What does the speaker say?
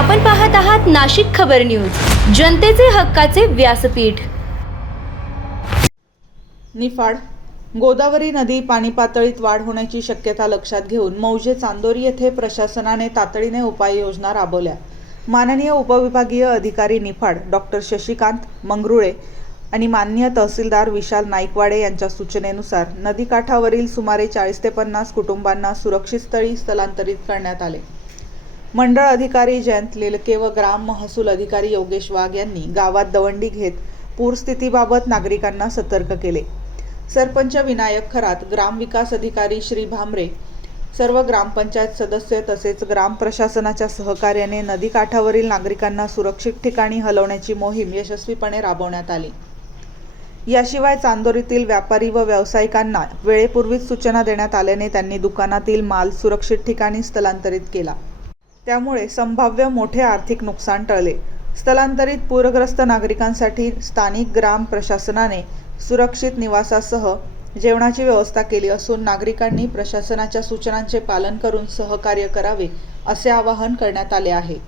आपण पाहत आहात नाशिक खबर न्यूज, जनतेचे हक्काचे व्यासपीठ। निफाड गोदावरी नदी पाणी पातळीत वाढ होण्याची शक्यता लक्षात घेऊन मौजे चांदोरी येथे प्रशासनाने तातडीने उपाययोजना राबवल्या। माननीय उपविभागीय अधिकारी निफाड डॉक्टर शशिकांत मंगरुळे आणि माननीय तहसीलदार विशाल नाईकवाडे यांच्या सूचनेनुसार नदीकाठावरील सुमारे 40 ते 50 कुटुंबांना सुरक्षित स्थळी स्थलांतरित करण्यात आले। मंडळ अधिकारी जयंत लिलके व ग्राम महसूल अधिकारी योगेश वाघ यांनी गावात दवंडी घेत पूरस्थितीबाबत नागरिकांना सतर्क केले। सरपंच विनायक खरात, ग्राम विकास अधिकारी श्री भामरे, सर्व ग्रामपंचायत सदस्य तसेच ग्राम प्रशासनाच्या सहकार्याने नदीकाठावरील नागरिकांना सुरक्षित ठिकाणी हलवण्याची मोहीम यशस्वीपणे राबवण्यात आली। याशिवाय चांदोरीतील व्यापारी व व्यावसायिकांना वेळेपूर्वीच सूचना देण्यात आल्याने त्यांनी दुकानातील माल सुरक्षित ठिकाणी स्थलांतरित केला। त्यामुळे संभाव्य मोठे आर्थिक नुकसान टळले। स्थलांतरित पूरग्रस्त नागरिकांसाठी स्थानिक ग्राम प्रशासनाने सुरक्षित निवासासह जेवणाची व्यवस्था केली असून नागरिकांनी प्रशासनाच्या सूचनांचे पालन करून सहकार्य करावे असे आवाहन करण्यात आले आहे।